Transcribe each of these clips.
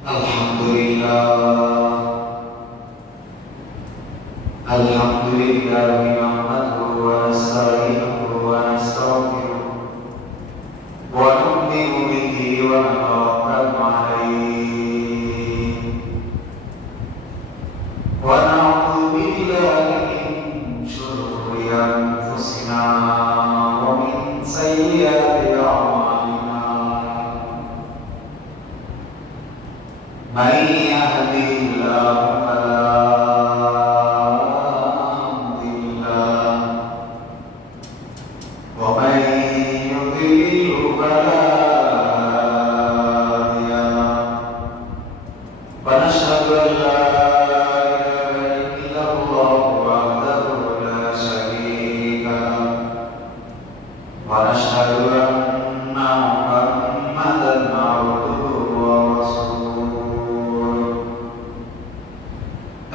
Alhamdulillah nahmaduhu wa nasta'inuhu wa nastaghfiruh wa nu'minu bihi wa natawakkalu alayhi wa na'udzu billahi min shururi anfusina wa min sayyiati a'malina. Man yahdihillahu fala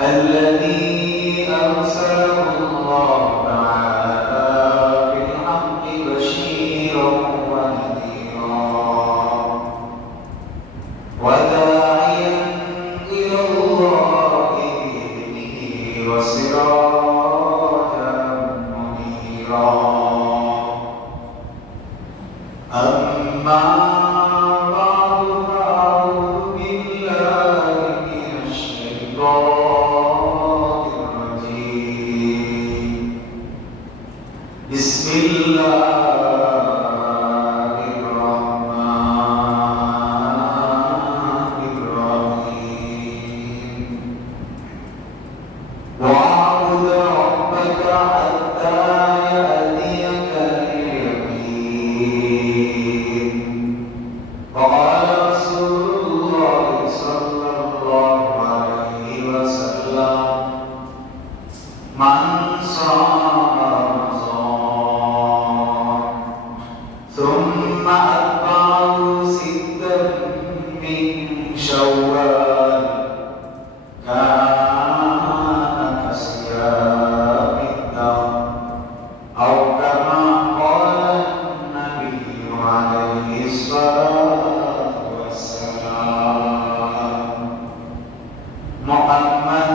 الذي أرسله الله تعالى بالحق بشيرا ونذيرا وداعيا إلى الله بإذنه وسراجا منيرا. أما بعد فأعوذ بالله من الشيطان بسم الله الرحمن الرحيم واعبد ربك حتى يأتيك اليقين. وقال رسول الله صلى الله عليه وسلم من صام ثم أتبعه ستا من شوال كان كصيام الدهر أو كما قال النبي عليه الصلاة والسلام. محمد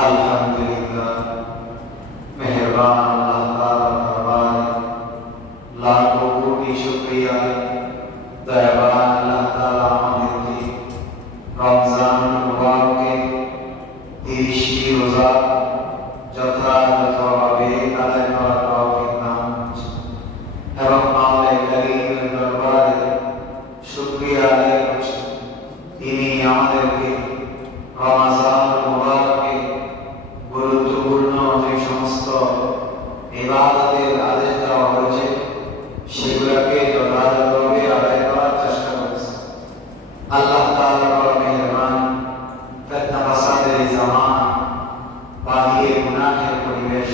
Alhamdulillah, मेहरबान अल्लाह ताला दरबार लाखों कोटि शुक्रिया। दयावान अल्लाह ताला আমাদেরকে রমজান মুবারকে 30টি রোজা যথাযথভাবে আদায় করার তৌফিক দান করেছেন এবং মাওলা কারীমের দরবারে শুকরিয়া আদায় করছেন। তিনি আমাদেরকে রমজান মুবারকে গুরুত্বপূর্ণ যে সমস্ত ইবাদতের আদেশ দেওয়া হয়েছে সেগুলোকে যথাযথভাবে আদায় করার চেষ্টা করেছে। আল্লাহ তাআলা বড় মেহেরবান। ফিতনা ফাসাদের এই জামানা, বাহিরে গুনাহের পরিবেশ,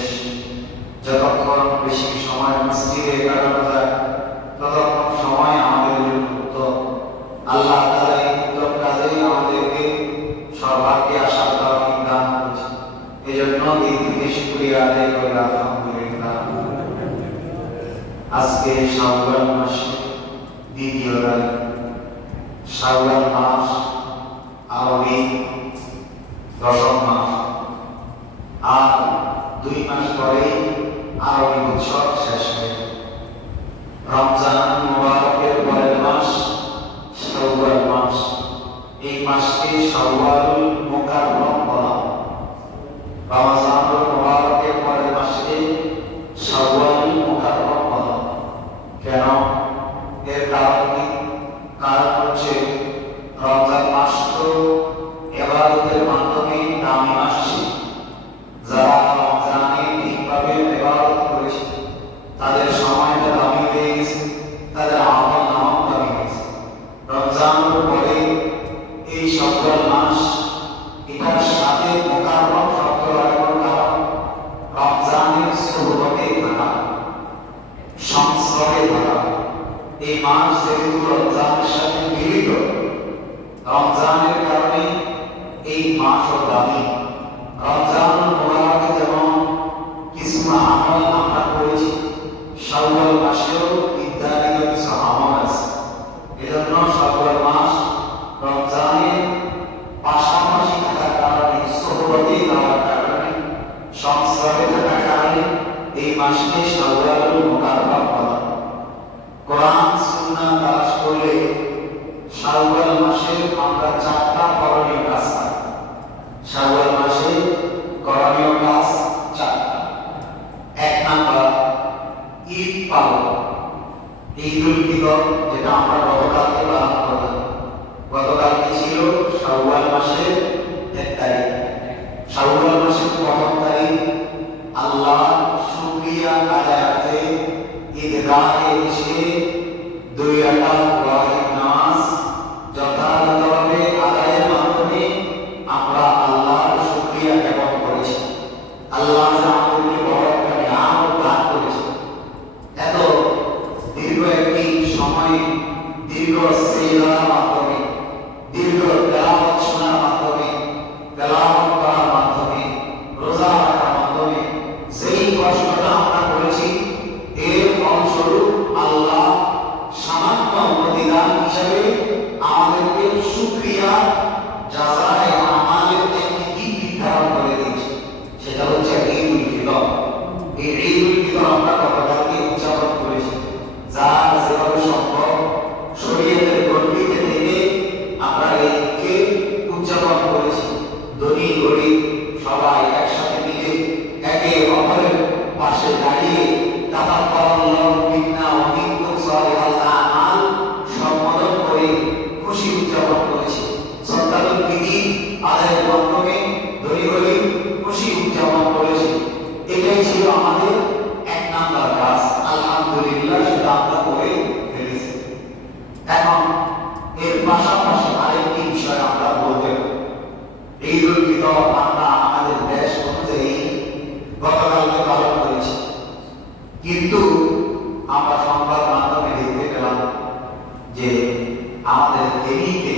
যতক্ষণ বেশি সময় মসজিদে কাটানো যায় ততক্ষণ সময় আমাদের জন্য উত্তম। আল্লাহ তাআলা এই উত্তম কাজেই আমাদেরকে সৌভাগ্যে আসার তৌফিক দান করেছেন। এজন্য দিনকে শুকরিয়া আদায় করি আলহামদুলিল্লাহ। আজকে শাওয়াল মাসে দ্বিতীয় রাত। শাওয়াল মাস আরবি 10ম মাস, আর 2 মাস পরে আরবি উৎসব শেষ হবে। রমজান মুবারকের পরের মাস শাওয়াল মাস। এই মাসকে শাওয়াল মুকাররম বলা হয়। রমজানুল মুবারকের পরের মাসকে শাওয়াল মুকাররম বলা হয়। কেন? এর কারণ কি? কারণ হচ্ছে রমজান মাস তো ইবাদতের মাধ্যমে দামি মাস ছিল। যারা রমজানে ঠিকভাবে ইবাদত করেছে তাদের সময়টা দামি হয়ে গেছে, তাদের আমল নামাও দামি হয়েছে। রমজানের পরে এই শাওয়াল মাস, এটার সাথে মুকাররম শব্দ লাগানোর কারণ রমজানের সুহবতে থাকা, সংস্রবে থাকা। এই মাস যেহেতু রমজানের সাথে মিলিত, রমজানের কারণে এই মাসও দামি। রমজানুল মুবারকে যেমন কিছু আমল আমরা করেছি, শাওয়াল মাসেও নির্ধারিত কিছু আমল আছে। এজন্য শাওয়াল মাস রমজানের পাশাপাশি থাকার কারণে, সুহবতে থাকার কারণে, সংস্রবে থাকার কারণে এই মাসকে শাওয়ালুল মুকাররম বলা। কোরআন সুন্নাহ তালাশ করলে শাওয়াল মাসে আমরা 4টা করণীয় কাজ পাই। শাওয়াল মাসে করণীয় কাজ 4টা। 1 নাম্বার, ঈদ পালন। ঈদুল ফিতর, যেটা আমরা গতকালকে পালন করলাম। গতকালকে ছিল শাওয়াল মাসের 1 তারিখ। শাওয়াল মাসের 1 তারিখ আল্লাহ শুকরিয়া আদায়ার্থে ঈদগাহে এসে 2 রাকাত ওয়াজিব নামাজ যথাযথভাবে আদায়ের মাধ্যমে আমরা আল্লাহর শুকরিয়া জ্ঞাপন করেছি। আল্লাহ যে আমাদেরকে বড় একটা নিয়ামত দান করেছে, এত দীর্ঘ একটি সময়, দীর্ঘ সিজদার মাধ্যমে, দীর্ঘ তেলাওয়াত শোনার মাধ্যমে, তেলাওয়াত করার মাধ্যমে, রোজা রাখার মাধ্যমে যেই কষ্টটা আমরা করেছি, এর ফলস্বরূপ আল্লাহ সামান্য প্রতিদান হিসেবে আমাদেরকে শুকরিয়া জাযায়ে আমালের একটি দিন নির্ধারণ করে দিয়েছে। সেটা হচ্ছে ঈদুল ফিতর। এই ঈদুল ফিতর আমরা গতকালকে উদযাপন করেছি। যার যেভাবে সম্ভব শরীয়তের গণ্ডিতে থেকে আমরা এইকে উদযাপন করেছি। ধনী গরিব সবাই একসাথে মিলে একে অপরের পাশে দাঁড়িয়ে তাকাব্বালাল্লাহু মিন্না ওয়া মিনকুম সালিহাল আমাল সম্বোধন করে খুশি উদযাপন করেছি। সদকাতুল ফিতর আদায়ের মাধ্যমে ধনী গরিব খুশি উদযাপন করেছি। এটাই ছিল আমাদের 1 নাম্বার কাজ। আলহামদুলিল্লাহ, সেটা আমরা করে ফেলেছি। এখন এর পাশাপাশি আরেকটি বিষয় আমরা বলতে পারি। ঈদুল ফিতর আমরা আমাদের দেশ অনুযায়ী গতকালকে পালন করেছি, কিন্তু আমরা সংবাদ মাধ্যমে দেখতে পেলাম যে আমাদের ফেনীতে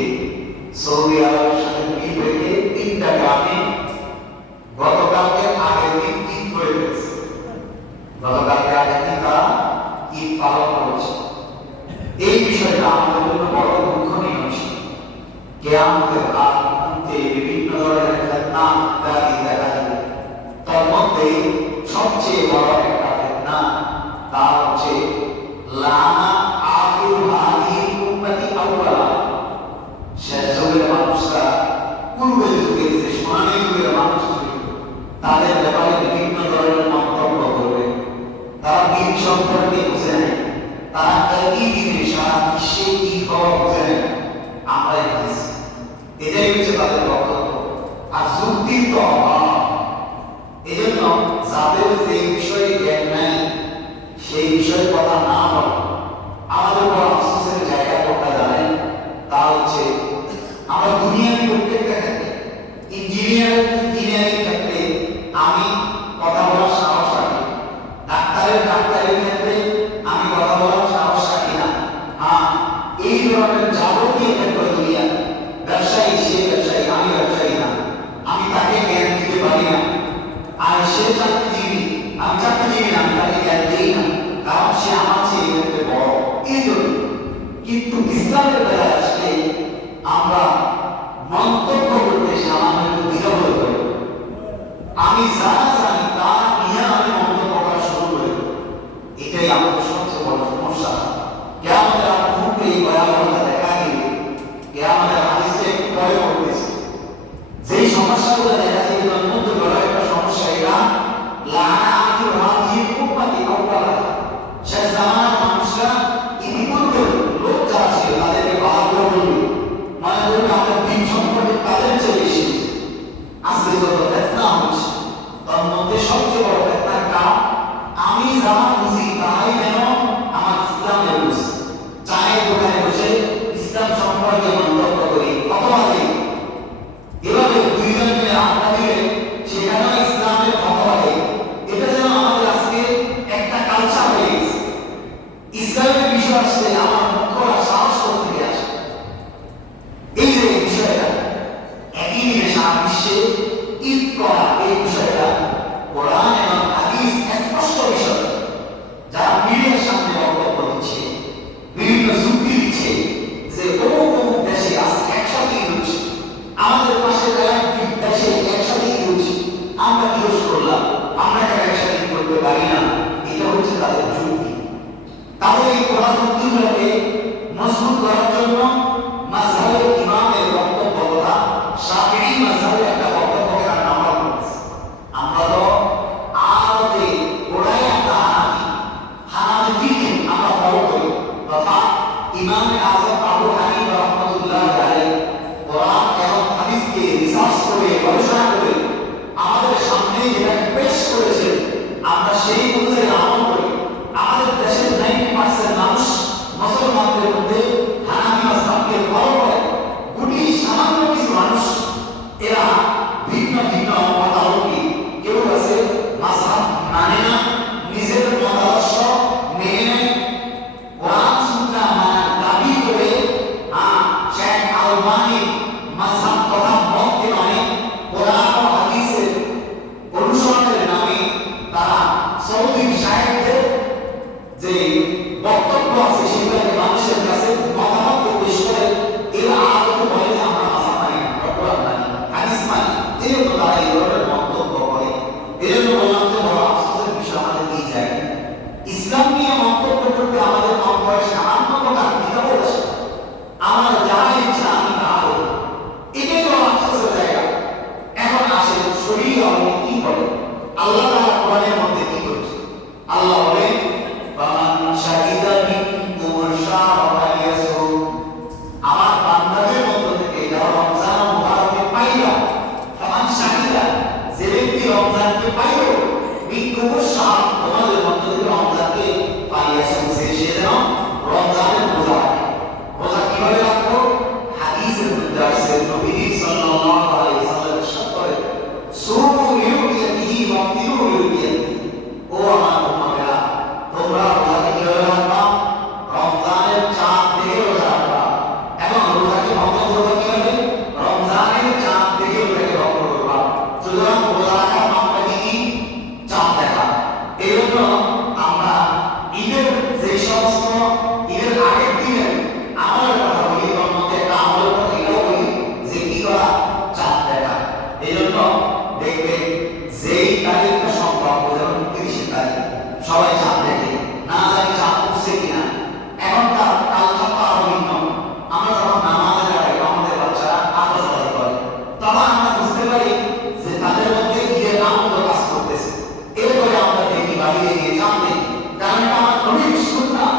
সৌদি আরবের সাথে মিল রেখে 3টা গ্রামে গতকালকে আগের দিন ঈদ করে ফেলেছে। গতকালকে আগের দিন তারা ঈদ পালন করছে। এই বিষয়টা আমাদের জন্য বড় দুঃখনীয় বিষয়। কিয়ামতের আগ মুহূর্তে বিভিন্ন ধরনের ফিতনা ইত্যাদি দেখা যাবে। তার মধ্যে সবচেয়ে বড় একটা ফিতনা, তা হচ্ছে লানা আখিরু হাযিহিল উম্মতি আউয়ালা। শেষ যুগের মানুষরা পূর্বের যুগের যে সোনালী যুগের মানুষ ছিল, তাদের ব্যাপারে বিভিন্ন ধরনের মন্তব্য করবে। তারা দিন সম্পর্কে বুঝে নেয়, তারা একই দিনে সারা বিশ্বে কি খবর বুঝে নেয়, আমরাই বুঝেছি। এটাই হচ্ছে তাদের বক্তব্য। আর যুক্তির তো অভাব। এজন্য যাদের যে বিষয়ে জ্ঞান নাই, সেই বিষয়ে কথা না বলে আমাদের বড় আফসোসের জায়গা কোনটা জানেন? তা হচ্ছে আমরা দুনিয়ার প্রত্যেকটা ক্ষেত্রে, ইঞ্জিনিয়ারিং ক্ষেত্রে আমি কথা বলার সাহস রাখি, ডাক্তারের ক্ষেত্রে আমি কথা বলার সাহস রাখি না। হ্যাঁ, এই ধরনের যাবতীয় ক্ষেত্র দুনিয়া, ব্যবসায়ী সে ব্যবসায়ী, আমি ব্যবসায়ী না, আমি তাকে জ্ঞান দিতে পারি না। আর সে চাকরিজীবী, আমি চাকরিজীবী না, আমি তাকে জ্ঞান দিই না, কারণ সে আমার চেয়ে ক্ষেত্রে বড়। এই জন্য কিন্তু ইসলামের বেলায় আসলে আমরা মন্তব্য করতে সামান্য একটু দ্বিধাবোধ করি। আমি যা জানি তা নিয়ে আমি মন্তব্য করা শুরু করি। এটাই আমাদের সবচেয়ে বড় সমস্যা। কিয়ামতের আগ মুহূর্তে এই ভয়াবহতা দেখা দিবে। কিয়ামতের হাদিসে একটু পরে বলতেছি, যেই সমস্যাগুলো দেখা দিবে তার মধ্যে বড় একটা সমস্যা এটা, লানা আখিরু হাযিহিল উম্মতি আউয়ালা। শেষ জামানার মানুষরা ইতিপূর্বে লোক যারা ছিল তাদেরকে বাহাদুর বলবে, মানে বলবে আমরা আজকে যত ফেতনা হচ্ছে তার মধ্যে সবচেয়ে বড় ফেতনার কাম আমি যা বুঝি তাই যেন আমার ইসলামের বুঝ। চায়ের দোকানে বসে ইসলাম সম্পর্কে মন্তব্য করি অপরাধী, এভাবে দুইজন মিলে আড্ডা দিলে সেখানেও ইসলামের অপরাধী। এটা যেন আমাদের আজকে একটা কালচার হয়ে গেছে। ইসলামের বিষয় আসলে আমার মুখরা সাহস করতে আসে। এই যে বিষয়টা একই দিনে সারা বিশ্বে ঈদ করা, এই বিষয়টা কোরআন এবং হাদিস স্পষ্ট বিষয়। যারা মিডিয়ার সামনে বক্তব্য দিচ্ছে, বিভিন্ন যুক্তি দিচ্ছে যে অমুক অমুক দেশে আজকে একসাথে ঈদ হচ্ছে, আমাদের পাশে দেশে একসাথে ঈদ হচ্ছে, আমরা কি দোষ করলাম, আমরা কেন একসাথে ঈদ করতে পারি না? এটা হচ্ছে তাদের যুক্তি। তাদের এই কোরআন যুক্তিগুলোকে মজবুত করার জন্য মাযহাবের ইমামের বক্তব্য কথা শাফিঈ মাযহাবের একটা বক্তব্যকে তারা নাম্বার করেছে। আমরা তো আরবে ওরাই একটা হানাফি ফিকহ আমরা ফলো করি, তথা ইমাম আযম আবু হানিফা রাহমাতুল্লাহ আলাইহি কোরআন এবং হাদিসকে রিসার্চ করে গবেষণা করে আমাদের সামনে যেটা পেশ করেছে আমরা সেই অনুযায়ী আমল করি। আমাদের দেশের 90% মানুষ মুসলমানদের মধ্যে হানাফি মাযহাবকে ফলো করে। গুটি সামান্য কিছু মানুষ এরা ভিন্ন ভিন্ন মতামতী, কেউ আছে মাযহাব মানে না, নিজের মতাদর্শ মেনে নেয়, কোরআন সুন্নাহ মানার দাবি করে শেখ আলবানী মাযহাব তথা মতকে মানে কোরআন ও হাদিসের অনুসরণের নামে তারা সৌদি শায়েখদের যে বক্তব্য আছে সেগুলোকে মানুষের কাছে মতামত পেশ করে এরা আরো বলে যে আমরা মাযহাব মানি না, কোরআন মানি, হাদিস মানি। এই জন্য তারা এই ধরনের মন্তব্য করে। এই জন্য বললাম যে বড় আফসোসের বিষয় আমাদের এই জায়গায় ইসলাম নিয়ে মন্তব্য করতে আমাদের কম বয়সে সামান্য কথা দ্বিধাবোধ আসে। আমার যা ইচ্ছা আমি তা বলি, এটাই বড় আফসোসের জায়গা। এখন আসে শরীয়ত কি করে, আল্লাহ তাআলা কোরআনের মধ্যে কি করেছে। আল্লাহ বলেন আমার বান্দাদের মধ্য থেকে যারা রমজান মুবারককে পাইল, ফামান শাহিদা, যে ব্যক্তি রমজানকে পাইল, মিনকুমুশ শাহর, তোমাদের মধ্য থেকে রমজানকে পাইয়াছেন, সে যেন রমজানের রোজা রাখে। রোজা কিভাবে রাখবো? হাদিসের মধ্যে আসছে নবী সাল্লাল্লাহু আলাইহি ওয়াসাল্লাম ইরশাদ করেন, সুমু লিরুয়াতিহি ওয়া ফিরু লিরুয়াতিহি। ও আমার উম্মতেরা, তোমরা রোজাকে কিভাবে রাখবা? রমজানের চাঁদ দেখে রোজা রাখবা, এবং রোজাকে ভঙ্গ করবা কিভাবে? রমজানের চাঁদ দেখে রোজাকে ভঙ্গ করবা। সুতরাং রোজা রাখার মাপকাঠি কি? চাঁদ দেখা। এই জন্য আমরা ঈদের যে সমস্ত ঈদের আগের দিনের আমলের কথা বলি, তার মধ্যে একটা আমলের কথা এটাও বলি যে কি করা? চাঁদ দেখা। এই জন্য দেখবেন যেই তারিখটা সম্ভব, যেমন 30 তারিখ সবাই চাঁদ দেখে, না জানি চাঁদ উঠছে কিনা। এখনকার কালচারটা আরো ভিন্ন। আমরা যখন নামাজে দাঁড়াই, আমাদের বাচ্চারা আওয়াজ করে, তখন আমরা বুঝতে পারি যে তাদের মধ্যে ঈদের আনন্দ কাজ করতেছে। এরপরে আমরা দেখি বাড়িতে গিয়ে চাঁদ দেখি, কারণ এটা আমার নবীর সুন্নাহ।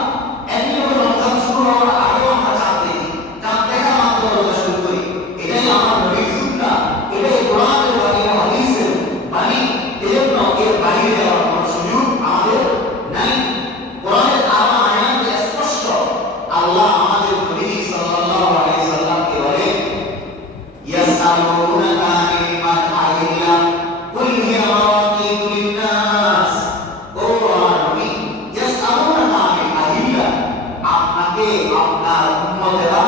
একইভাবে রমজান শুরু হওয়ার আগেও আমরা চাঁদ দেখি, চাঁদ দেখা মাত্র রোজা শুরু করি। এটাই আমার নবীর সুন্নাহ, এটাই কোরআনের বাণী ও হাদিসের বাণী। এজন্য এর বাইরে যাওয়ার কোনো সুযোগ আমাদের নাই। কোরআনের আরো আয়াত স্পষ্ট। আল্লাহ আমাদের নবী সাল্লাল্লাহু আলাইহি সাল্লামকে বলেন, ইয়াসআলুনাকা আনিল মাহিল্লা কুল হিয়া মাওয়াকিতু লিন-নাস। ও আমার নবী, ইয়াসআলুনাকা আনিল মাহিল্লা, আপনাকে আপনার উম্মতেরা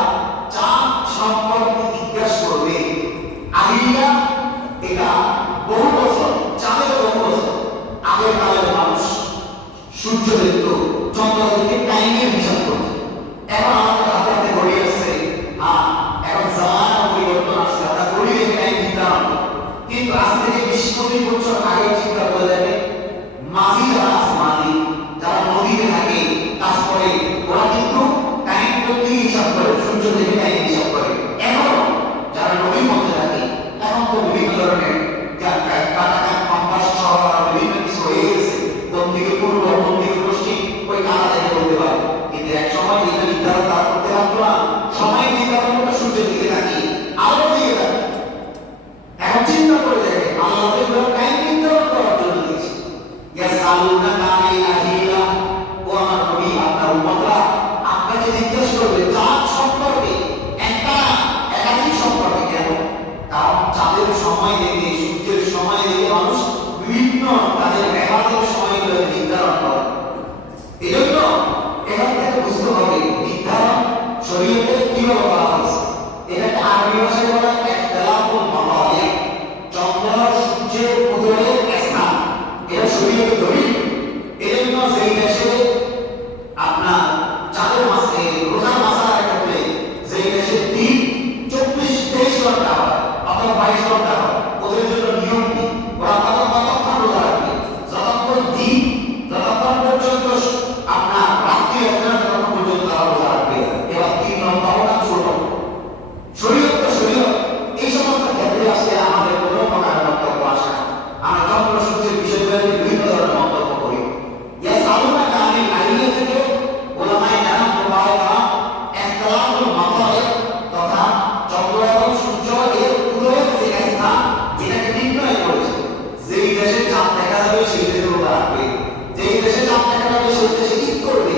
চাঁদ সম্পর্কে জিজ্ঞাসা করবে। আহিল্লা এটা বহু বছর, চাঁদের বহু বছর আগের কালের মানুষ সূর্য দেখত, চন্দ্র দেখে টাইমের হিসাব করত। এখন আমাদের হাতে হাতে ঘড়ি আসছে, এখন জামানার পরিবর্তন আসছে, আমরা ঘড়ি দেখে টাইম দিতাম। কিন্তু আজ থেকে 20-25 বছর আগে চিন্তা করে দেখে মাঝি যারা আছে, মাঝি যারা নদীতে থাকে কাজ করে, ওরা কিন্তু টাইম প্রতি হিসাব করে, সূর্য দেখে টাইম হিসাব করে। এখন যারা নদীর মধ্যে থাকে, এখন তো বিভিন্ন ধরনের কাটা কম্পাস সহ বিভিন্ন কিছু হয়ে গেছে, কোন দিকে পূর্ব কোন দিকে পশ্চিম ওই কাটা দেখে বলতে পারে। কিন্তু এক সময় এটা নির্ধারণ তারা করতে পারতো না, সময় নির্ধারণ করতে সূর্যের দিকে থাকি, আলোর দিকে থাকি। এখন চিন্তা করে সময় দেখে, সূর্যের সময় দেখে মানুষ বিভিন্ন তাদের ব্যবহারের সময়গুলো নির্ধারণ করে। এই জন্য এখান থেকে বুঝতে হবে নির্ধারণ শরীয়তে কিভাবে করা হয়েছে। এটাকে আরবি ভাষায় বলা হয় ইখতিলাফুল মাওয়ালি', চন্দ্র সূর্যের উদয়ের স্থান, এটা শরীয়তে দলিল। এই জন্য যেই দেশে আপনার চাঁদের মাসে রোজার মাসালার ক্ষেত্রে যেই দেশের দিন 24-23 ঘন্টা হয় অথবা 22 ঘন্টা হয়, ওদের জন্য নিয়ম কি ওরা কতক্ষণ রোজা রাখবে? যতক্ষণ দিন, যতক্ষণ পর্যন্ত আপনার রাত্রি হবে না ততক্ষণ পর্যন্ত তারা রোজা রাখবে। এবার দিন লম্বা হোক না ছোট, শরীয়ত তো শরীয়ত। এই সমস্ত ক্ষেত্রে আসলে আমাদের কোনো প্রকার বক্তব্য আসে না। আমরা চন্দ্র সূর্যের বিষয়গুলো বিভিন্ন ধরনের মন্তব্য করি। ইয়া সালুনা কামিল আইলে থেকে ওলামায়ে কেরাম ফুকাহা ইখতিলাফুল মাওয়ালি' তথা চন্দ্র এবং সূর্য এর উদয়ের যে স্থান এটাকে নির্ণয় করেছে। যেই দেশে চাঁদ দেখা যাবে সেই দেশে রোজা রাখবে, যেই দেশে চাঁদ দেখা যাবে সেই দেশে ঈদ করবে।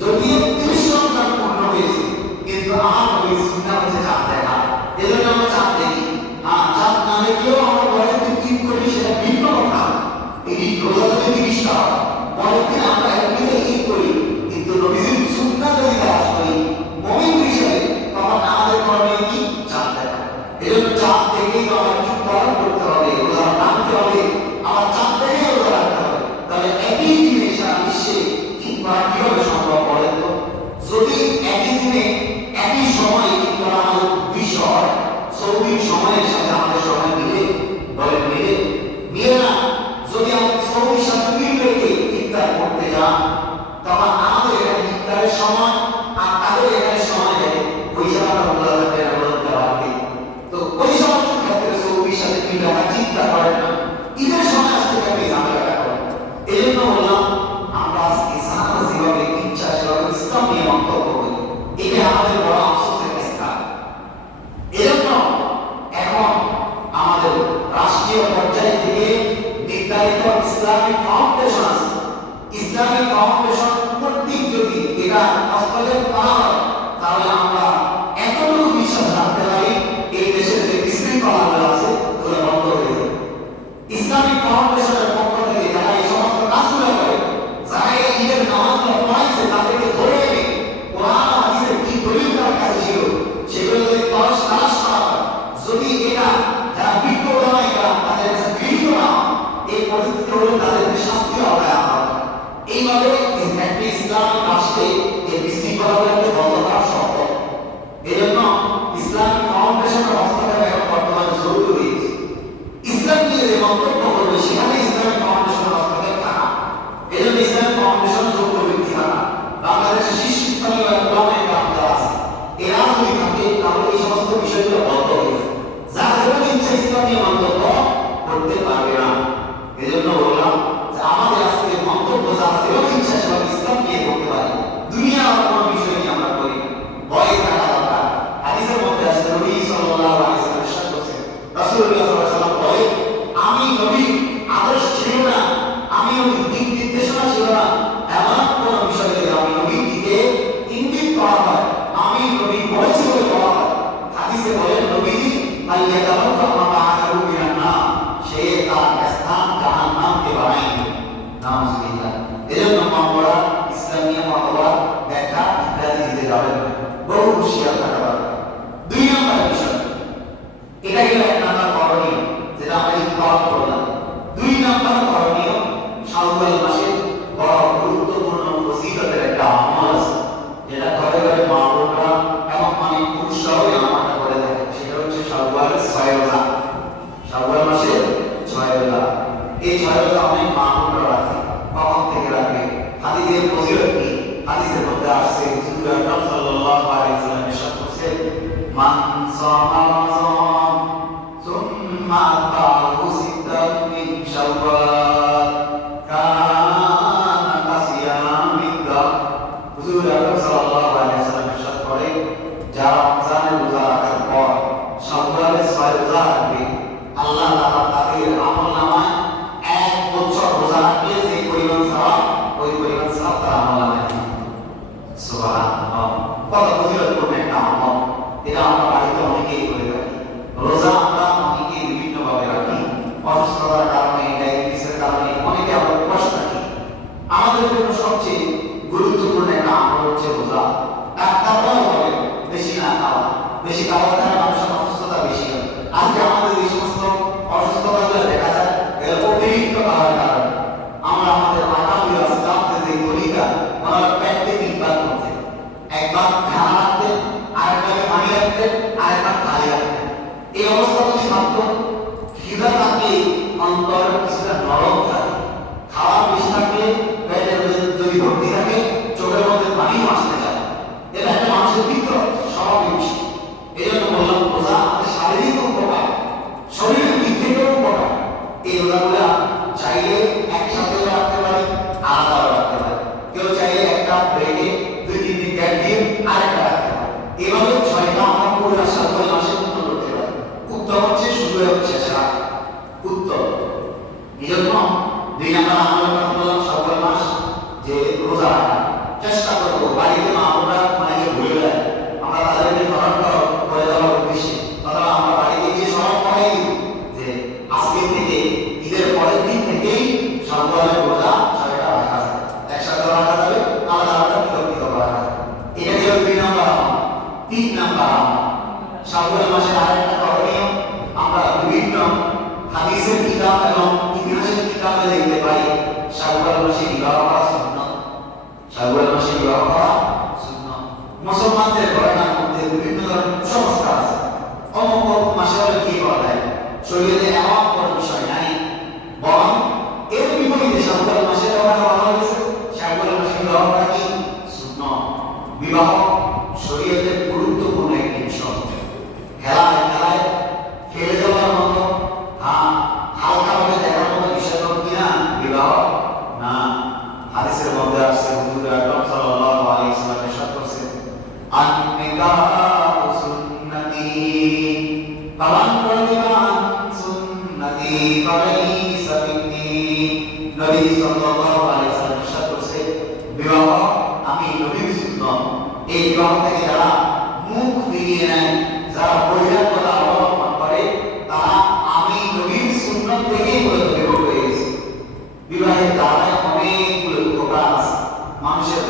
যদিও 30 ঘন্টা পূর্ণ হয়েছে, কিন্তু আমার নবীর সুন্নাহ হচ্ছে চাঁদ দেখা। এজন্য আমরা চাঁদ দেখি। চাঁদ না দেখলেও আমরা পরের দিন ঈদ করি, সেটা ভিন্ন কথা। এই রোজা যদি 30টা হয়, পরের দিন আমরা একদিনে ঈদ করি, কিন্তু নবীর সুন্নাহ যদি কাজ করি মুমিন হিসেবে, তখন আমাদের করণীয় কি? চাঁদ দেখা। এজন্য চাঁদ দেখেই তো আমরা ঈদ পালন করতে হবে, রোজা রাখতে হবে, আমার চাঁদ দেখে রোজা রাখতে হবে। তাহলে একই দিনে সারা বিশ্বে ঈদ করা কিভাবে সম্ভব বলেন তো? যদি একই দিনে একই সময় ঈদ করা আমাদের উদ্দেশ্য হয়, সৌদির সময়ের সাথে আমাদের সময় মিলে, বলেন মিলে? মিলে না। যদি আমাদের সৌদির সাথে মিল রেখে ইফতার করতে যান, তখন আমাদের এখানে ইফতারের সময় আর তাদের এখানে সময় দেখে ওই সময় আমরা রোজা রাখতে পারবে। তো ওই সমস্ত ক্ষেত্রে সৌদির সাথে মিল রাখা চিন্তা করেন না, ঈদের সময় আসতে গেলে ঝামেলাটা করেন। এই জন্য বললাম আমরা আজকে সারা যেভাবে ইচ্ছা সেভাবে ইসলাম নিয়ে মন্তব্য করি, এটা আমাদের বড় আফসোসের স্থান। এজন্য এখন আমাদের রাষ্ট্রীয় পর্যায় থেকে নির্ধারিত ইসলামিক ফাউন্ডেশন আছে। ইসলামিক ফাউন্ডেশন কর্তৃক যদি এটা হস্তক্ষেপ করা হয়, তাহলে আমরা এতটুকু বিশ্বাস রাখতে পারি এই দেশের যে বিশৃঙ্খলাগুলো আছে ওগুলো বন্ধ হয়ে যাবে। ইসলামিক ফাউন্ডেশনের পক্ষ থেকে যারা এই সমস্ত কাজগুলো করে, যারা এই ঈদের নামাজগুলো পড়াইছে, তাদেরকে ধরে এনে কোরআন হাদিসের কি দলিল তার কাছে ছিল সেগুলো যদি তালাশ করা হয়, যদি এটা যারা বিজ্ঞতায় তাদের কাছে গৃহীত না হয়, এই পরিস্থিতি হলে তাদেরকে শাস্তি হবে। এইভাবে একটি ইসলামিক রাষ্ট্রে এই বিশৃঙ্খলাগুলোকে বন্ধ করা সম্ভব। এই জন্য ইসলামিক ফাউন্ডেশনের হস্তক্ষেপ এখন বর্তমানে জরুরি হয়েছে। ইসলাম নিয়ে যে মন্তব্য করবে সেখানে ইসলামিক ফাউন্ডেশনের হস্তক্ষেপ থাকা, এই জন্য ইসলামিক ফাউন্ডেশন যোগ্য ব্যক্তি থাকা, বাংলাদেশের শীর্ষস্থানীয় ওলামায়ে কেরাম যারা আছে এরা যদি থাকে, তাহলে এই সমস্ত বিষয়গুলো বন্ধ হয়ে যাবে। যার যেমন ইচ্ছা ইসলাম নিয়ে মন্তব্য করতে পারবে না। এই জন্য বললাম যে আমাদের আজকে মন্তব্য যারা যেমন ইচ্ছা সেভাবে ইসলাম নিয়ে করতে পারি, দুনিয়ার কোনো বিষয় নিয়ে আমরা করি, ভয় থাকা দরকার। হাদিসের মধ্যে আছে নবী সাল্লাল্লাহু আলাইহি ওয়াসাল্লাম ইরশাদ করেছেন, রাসূলুল্লাহ সাল্লাল্লাহু আলাইহি ওয়াসাল্লাম বলেন, আমি নবী আদর্শ ছিল না, আমি নবী দিক নির্দেশনা ছিল না, এমন কোন বিষয়ে আমি নবীর দিকে ইঙ্গিত করা হয়, আমি নবী বলেছি বলে বলা হয়। হাদিসে বলেন নবী আল্লাহ মা'আহু মিনান নার, সে তার স্থান জাহান্নামকে বানায়। নাউযুবিল্লাহ। এজন্য আমরা ইসলামিয়া মতবাদ ব্যাখ্যা ইত্যাদি দিতে যাবেন, বহু হুঁশিয়ার থাকা দরকার। 2 নম্বর বিষয়, এটা গেল 1 নম্বর করণীয়, যেটা আমরা ঈদ পালন করলাম। 2 নম্বর করণীয়, শাওয়াল মাসে বড় গুরুত্বপূর্ণ ফজিলতের একটা আমল আছে, যেটা ঘরে ঘরে মা বোনরা এবং অনেক পুরুষরাও এই আমলটা করে থাকে। সেটা হচ্ছে শাওয়ালের 6 রোজা। শাওয়াল মাসে 6 রোজা। এই 6 রোজা অনেক মা বোনরা রাখে। কখন থেকে রাখবে? হাদিসের ফজিলত কি? হাদিসের মধ্যে আসছে রাসূল আকরাম সাল্লাল্লাহু আলাইহি ওয়াসাল্লাম ইরশাদ করেছেন, মান সামা রমাযান সুম্মা আতবাহু সিত্তান মিন শাওয়াল কানা কাসিয়ামিদ দাহর। রাসূল আকরাম সাল্লাল্লাহু আলাইহি ওয়াসাল্লাম ইরশাদ করেন, যারা রমজানের রোজা রাখার পর শাওয়ালের 6 রোজা রাখবে, আল্লাহ তাআলা তাদের আমলনামায় 1 বছর রোজা রাখলে যে পরিমাণ সওয়াব, ওই পরিমাণ সওয়াব তার আমলনামায় দিবে। সুবহানাল্লাহ। কত ফজিলতপূর্ণ একটা আমল। এটা আমরা বাড়িতে অনেকেই করে থাকি। রোজা আমরা অনেকেই বিভিন্নভাবে শরীয়তে এমন কোনো বিষয় নাই, বরং এর বিপরীতে শাওয়াল মাসে কথা বলা হয়েছে শাওয়াল মাসে বিবাহ করা কি সুন্নাত। বিবাহ শরীয়তের গুরুত্বপূর্ণ একটি বিষয়। খেলায় খেলায় ফেলে দেওয়ার মতো, হ্যাঁ হালকাভাবে দেখার মতো বিষয় হলো কিনা বিবাহ না। হাদিসের মধ্যে আসছে হুজুর আকরাম সাল্লাল্লাহু আলাইহি ওয়াসাল্লাম ইরশাদ করেছেন, আন-নিকাহু সুন্নতি ফামান রাগিবা আন সুন্নতি ফালাইসা মিন্নি। নবী সাল্লাল্লাহু আলাইহি ওয়াসাল্লাম ইরশাদ করেছেন, বিবাহ আমি নবীর সুন্নাত। এই বিবাহ থেকে যারা মুখ ফিরিয়ে নেয়, যারা বৈরাগ্যতা অবলম্বন করে, তারা আমি নবীর সুন্নাত থেকেই মূলত বিমুখ হয়ে গেছে। বিবাহের দ্বারায় অনেকগুলো উপকার আছে। মানুষের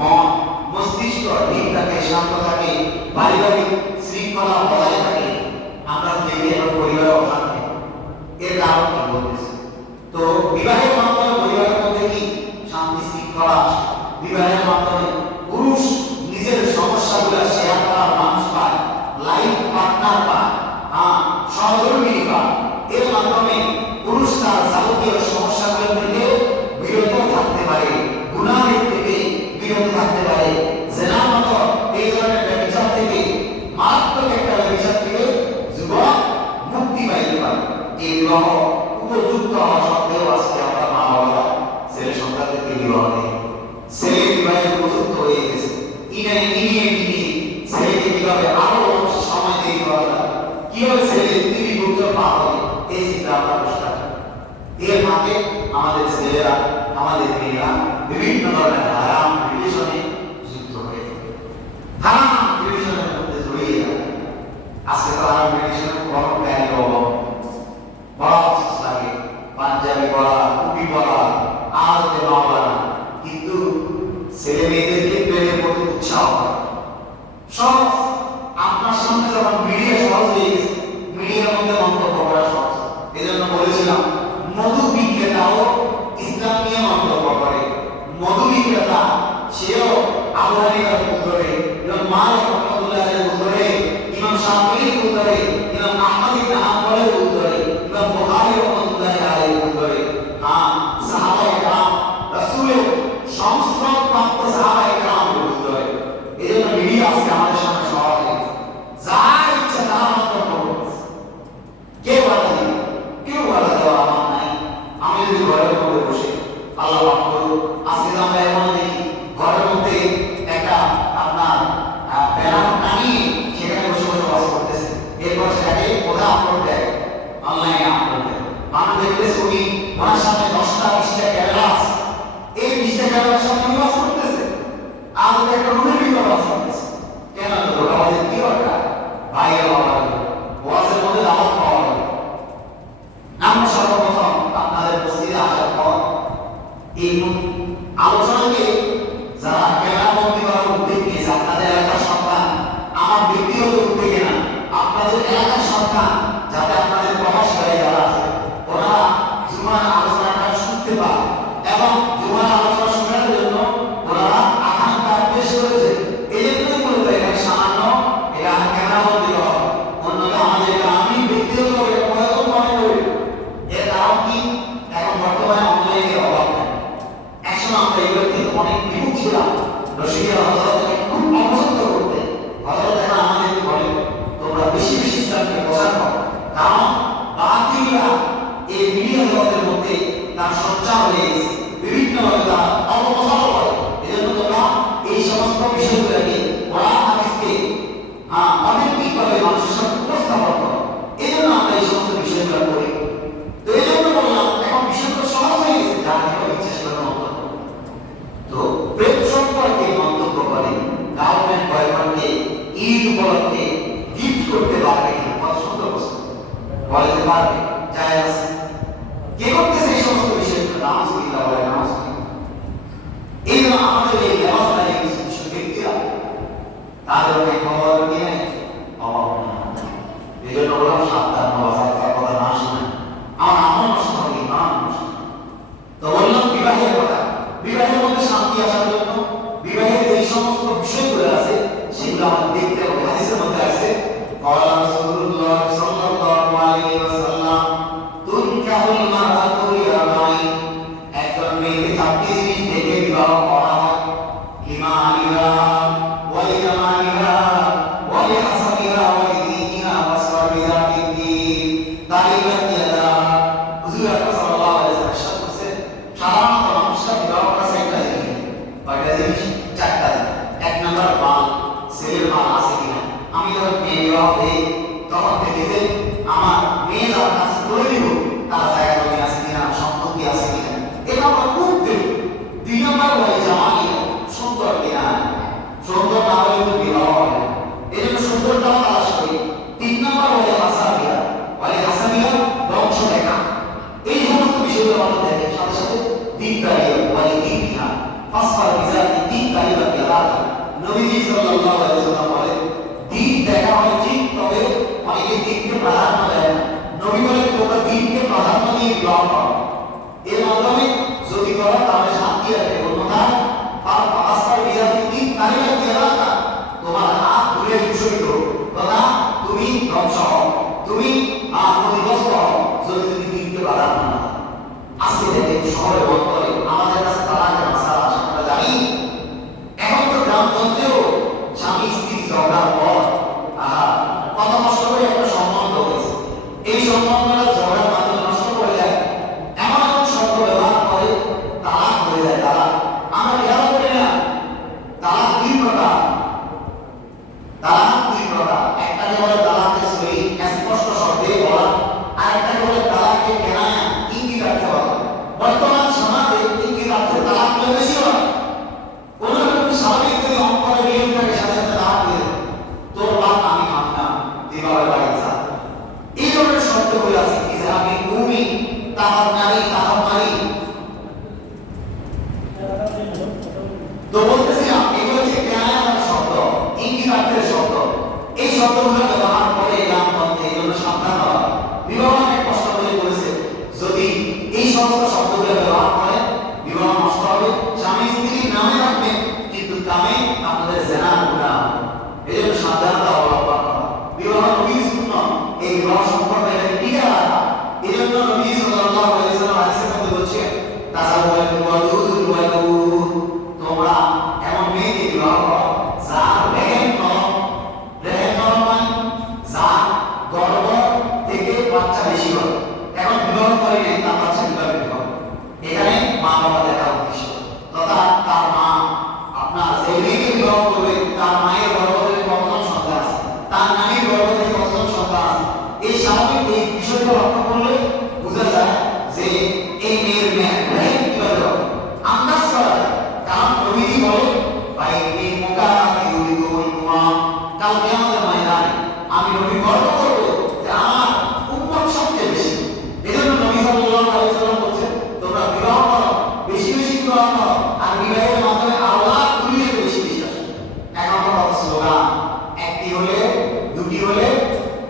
মন মস্তিষ্ক ঠিক থাকে, শান্ত থাকে, পারিবারিক শৃঙ্খলা বজায় থাকে। আমরা দেখি আমার পরিবারে অশান্তি, এর কারণ কি বলতেছে? তো বিবাহের মাধ্যমে পরিবারের মধ্যে কি শান্তি শৃঙ্খলা আসে। বিবাহের মাধ্যমে পুরুষ নিজের সমস্যাগুলো শেয়ার করার মানুষ পায়, লাইফ পার্টনার পায়, সহধর্মী পায়। এর মাধ্যমে পুরুষ তার যাবতীয় সমস্যাগুলো থেকে বিরত থাকতে পারে, গুনাহের থেকে বিরত থাকতে পারে, জেনার মতো এই ধরনের ব্যভিচার থেকে, মারাত্মক একটা ব্যভিচার থেকে যুবক মুক্তি পাইতে পারে। এই বিবাহ উপযুক্ত হওয়া সত্ত্বেও আজকে আমরা মা বাবারা ছেলে সন্তানদেরকে বিবাহ দেয়। ছেলে বিবাহে উপযুক্ত হয়ে গেছে, ইনিয়ে ছেলেকে কিভাবে আরো সময় দিয়ে দেওয়া যায়, কিভাবে ছেলে তিনি গুরুত্ব পাওয়া হবে, এই চিন্তা আমরা বসে থাকি। এর মাঝে আমাদের ছেলেরা, আমাদের মেয়েরা বিভিন্ন ধরনের হারাম রিলেশনে যুক্ত হয়ে থাকে, হারাম রিলেশনের মধ্যে জড়িয়ে যায়। আজকে তো হারাম রিলেশনের বড় প্যারি বড় অফিস লাগে, পাঞ্জাবি বলা, টুপি বলা, আর বলা, কিন্তু ছেলে মেয়েদেরকে প্রেমের প্রতি উৎসাহ করে। সব আপনার সামনে যখন মিডিয়া সহজ হয়ে গেছে, মিডিয়ার মধ্যে মন্তব্য করা সহজ। এই জন্য বলেছিলাম মধু বিক্রেতাও ইসলাম নিয়ে মন্তব্য করে। মধু বিক্রেতা সেও আবু হানিফার উত্তরে, ইমাম মালিক রাহমাতুল্লাহির উত্তরে, ইমাম শাফিঈর উত্তরে, ইমাম আহমদ ইবনে হাম্বলের উত্তরে, ইমাম বুখারী রাহমাতুল্লাহি আলাইহির উত্তরে, সাহাবায়ে কেরাম, রাসূলের সংস্পর্শ প্রাপ্ত সাহাবায়ে কেরামের উত্তরে। এই জন্য মিডিয়া আজকে আমাদের সামনে সহজ হয়ে গেছে, যা ইচ্ছা তা মন্তব্য করতেছে। কে বলে দিবে? কেউ বলে দেওয়া আমার নাই। আমি যদি ঘরের মধ্যে বসে, আল্লাহ মাফ করুন, আজকে তো আমরা এমন দেখি ঘরের মধ্যে একটা আপনার ব্যানার টানিয়ে সেখানে বসে বসে ওয়াজ করতেছে, এরপর সেটাকে কোথায় আপলোড দেয়, অনলাইনে আপলোড দেয়। মানুষ দেখতেছে উনি ওনার সামনে 10টা 20টা ক্যামেরা আছে, এই 20টা ক্যামেরার সামনে ওয়াজ করতেছে, আর ওটা একটা রুমের ভিতরে ওয়াজ করতেছে। কেন? তো ওয়াজের কি দরকার? বাইরে ওয়াজের মধ্যে দাওয়াত পাওয়া যাবে। আমরা সর্বপ্রথম আপনাদের মসজিদে আসার পর এই আলোচনাকে যারা ক্যামেরাবন্দি করার উদ্যোগ নিয়েছে, আপনাদের এলাকার সন্তান, আমার ব্যক্তিগত উদ্যোগে না, আপনাদের এলাকার সন্তান, যাতে আপনাদের প্রকাশ করে যারা আছে ওনারা জুমার আলোচনাটা শুনতে পায় এবং জুমার আলোচনা শোনার জন্য ওনারা আকাঙ্ক্ষা পেশ করেছে। এই জন্যই মূলত এখানে সামান্য এটা ক্যামেরাবন্দি করা হয়। অন্যথা আমাদের আমি ব্যক্তিগতভাবে প্রয়োজন মনে করি। এর কারণ কি? এখন বর্তমানে অনলাইনের অভাব নেই। একসময় আমরা এগুলো থেকে অনেক বিমুখ ছিলাম। রশিদিয়া হযরতকে খুব অপছন্দ করতে। হযরত এখন আমাদেরকে বলে তোমরা বেশি বেশি ইসলামকে প্রচার করো, কারণ বাতিলরা এই মিডিয়া জগতের মধ্যে তার সঞ্চার হয়ে গেছে, বিভিন্নভাবে তারা অপপ্রচার করে। এজন্য তোমরা এই সমস্ত বিষয়গুলোকে কোরআন হাদিসকে অনেকভাবে মানুষের সামনে উপস্থাপন করো। এই জন্য আমরা এই সমস্ত বিষয়গুলো করি। তো এই জন্য বললাম এখন বিষয়গুলো সহজ হয়ে গেছে, যার যেভাবে ইচ্ছা সেভাবে মন্তব্য। তো প্রেম সম্পর্কে মন্তব্য করে গার্লফ্রেন্ড বয়ফ্রেন্ডকে ঈদ উপলক্ষে গিফট করতে পারবে কিনা? কত সুন্দর প্রশ্ন। বলতে পারবে, জায়েজ আছে। কে করতেছে এই সমস্ত বিষয়গুলো? নাউজুবিল্লাহ বলে, নাউজুবিল্লাহ। এই জন্য আমাদের এই ব্যবস্থা এই কিছু ব্যক্তিরা তাদের অনেক খবর নিয়ে অভাব নেই। এই জন্য বললাম সাবধান হওয়া, তার কথা না শোনে আমার আমল নষ্ট হবে, ইমান নষ্ট। তো বললাম বিবাহের কথা, বিবাহের মধ্যে শান্তি আসার জন্য বিবাহের যে সমস্ত বিষয়গুলো আছে সেগুলো আমাদের দেখতে হবে। হাদিসের মধ্যে আছে, ক্বালা রাসূলুল্লাহ সাল্লাল্লাহু আলাইহি ওয়াসাল্লাম প্রাধান্য দিয়ে বিবাহ করা। এর মাধ্যমে যদি করো তাহলে শান্তি আসবে। অন্যথায় পাঁচবার বিজাতি দিন তারিখে দিয়ে রাখা তোমার হাত ধরে দূষিত তথা তুমি ধ্বংস হও, তুমি ক্ষতিগ্রস্ত হও যদি তুমি দিনকে বাধা না। আজকে দেখেন শহরে বন্ধরে আমাদের কাছে তালাকের মাসালা আছে, আমরা জানি। এখন তো গ্রামগঞ্জেও স্বামী স্ত্রী ঝগড়ার পর কত কষ্ট করে একটা সম্বন্ধ হয়েছে, এই সম্বন্ধটা ঝগড়ার মাধ্যমে নষ্ট করে যায়। এমন এমন শব্দ ব্যবহার করে তালাক হয়ে যায়। তালাক আমরা খেয়াল করি না। তালাক দুই প্রকার, তালাক দুই প্রকার। একটাকে বলে তালাকে সহি স্পষ্ট শব্দে বলা, আর একটাকে বলে তালাকে কেনায়া ইঙ্গিতার্থে বলা। বর্তমান সমাজে ইঙ্গিতার্থে তালাক বেশি হয়। কোন রকম স্বাভাবিক যদি অঙ্কনে নিয়ম থাকে সাথে সাথে তালাক দিয়ে তোর বাপ আমি ভাবলাম এভাবে বাড়ি যা, এই ধরনের শব্দ হয়ে আছে। কি যে আমি তুমি তাহার নারী তাহার নারী তো বলতেছিলাম এগুলো হচ্ছে কেনায়া শব্দ, ইঙ্গিতার্থের শব্দ। এই শব্দগুলো ব্যবহার করে গ্রামগঞ্জে এই জন্য সাবধান হওয়া। বিবাহ অনেক কষ্ট করে বলেছে, যদি এই সমস্ত শব্দগুলো ব্যবহার করে বিবাহ নষ্ট হবে। স্বামী স্ত্রীর নামে রাখবে কিন্তু কামে আপনাদের জেনা গুনাহ হবে। এই জন্য সাবধানতা অবলম্বন করা। বিবাহ নবীর সুন্নাত, এই বিবাহ সম্পর্কে টিকে রাখা। এই জন্য নবী সাল্লাল্লাহু আলাইহি ওয়াসাল্লাম হাদিসের মধ্যে বলছেন তাসাওয়াজু ওয়াদুদুল ওয়াদুদ, তোমরা এমন মেয়েকে বিবাহ করো যার রেহেম নরম। রেহেম নরম মানে যার গর্ভ থেকে বাচ্চা বেশি হয়। এখন বিবাহ করে নেই তার বাচ্চা কিভাবে বিবাহ, এখানে মা বাবা দেখা উদ্দেশ্য তথা তার মা আপনার যে মেয়েকে বিবাহ করবে তার মায়ের গর্ভ থেকে কতজন সন্তান আছে, তার নানির গর্ভ থেকে কতজন সন্তান আছে। এই স্বাভাবিক এই বিষয়টা লক্ষ্য করলে বোঝা যায় যে এই মেয়ের রেহেম কিভাবে হবে, আন্দাজ করা যায়। কারণ নবীজি বলে ভাই এই মোকা ইউরিদুল কুরআন, কাল কিয়ামতের ময়দানে আমি নবী গর্ব করব যে আমার উম্মত সবচেয়ে বেশি। এজন্য নবী সাল্লাল্লাহু আলাইহি ওয়াসাল্লাম বলেন তোমরা বিবাহ করো, বেশি বেশি বিবাহ করো, আর বিবাহের মাধ্যমে আল্লাহ দুনিয়াতে বেশি বেশি আসে। এখন তো স্লোগান একটি হলে দুটি হলে